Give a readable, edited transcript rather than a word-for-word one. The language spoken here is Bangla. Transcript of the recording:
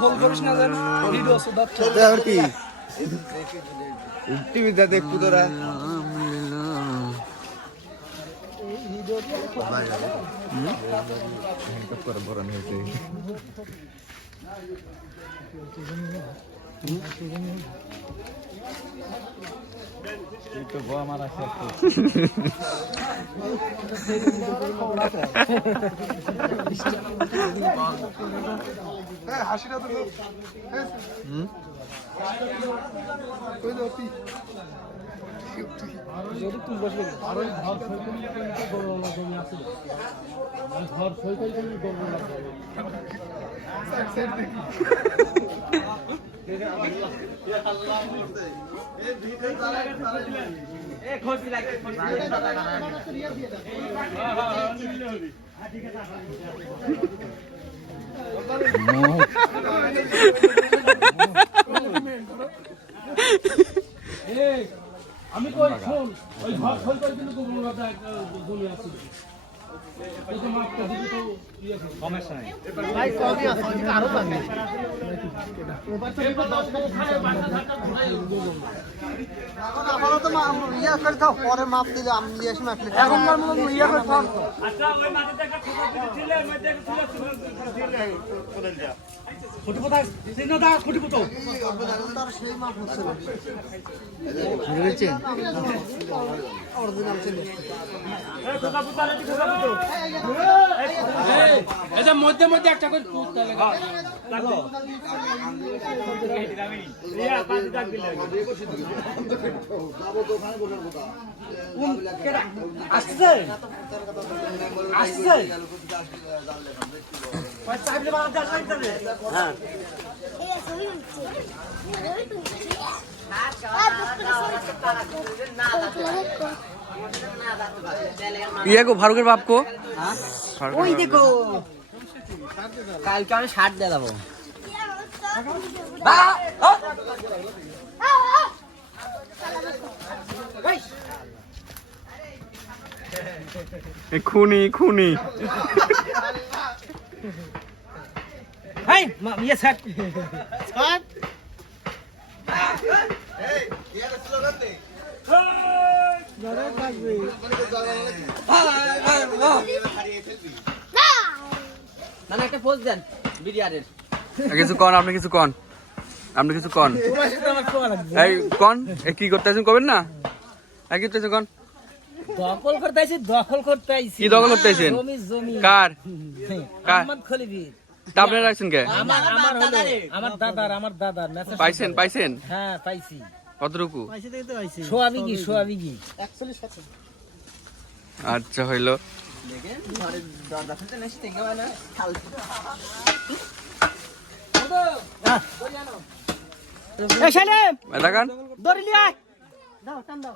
হোল করিস না যেন ভিডিও আছে দত্ত আর কি টিভিতে দেখবো তোরা এই ভিডিও করে বড় হয়েছে তো বড় মারা হাসিটা তো যদি তুই বসবে আর ওই ঘর সৈকল জমি আছে ঘর সৈকল জমি গর্ব লাগবে আমি কই শোন ওই ঘর সৈকল কিন্তু জমি আছে সমস্যা নাই ভাই কমই আছে ওইটা আরো লাগবে এখন তো ইয়া করে দাও পরে মাপ দিলে আমি নিয়ে আসি মাপলে এখন ইয়া করে দাও আচ্ছা ওই মাটিতে একটা ছোট কিছু ছিলে ওই মধ্যে ছিলে কোদাল যা ছোট কোথায় চিহ্ন দাও ছোট কোথাও তার সেই মাপ হচ্ছে না বুঝেছেন অরিজিনাল ছিল এই কোথা কোথায় রেডি কোথা কোথায় এই যে মধ্যে মধ্যে একটা করে পুত তাহলে লাগো ইয়া পাঁচ দাগ দিলে যাবো তো ওখানে বসার কথা কেডা আসছে আসছে পাঁচ চাইলে বানা দাও লাগবে হ্যাঁ ये को फारूकेर बाप को ওই দেখো কালকে আমি 60 দিয়ে দেবো खूनी खूनी হাই ইয়ে স্যার স্যার না একটা পোস্ট দেন বিডিআরের কিছু কোন আপনি কিছু কোন এই কোন এ কি করতেছেন কবেন না এই কি করতেছেন কোন দখল করতে আইছি কি দখল করতেছেন জমি কার আহমদ খলিফি তা আপনারা রাখছেন কে আমার দাদার পাইছেন হ্যাঁ পাইছি কতটুকু সোয়াবিঘি আচ্ছা হইলো দেখেন ঘরের দরজা খুলতে নেছি থেকে না এই শালেম দেখান দড়ি লিয়া দাও টান দাও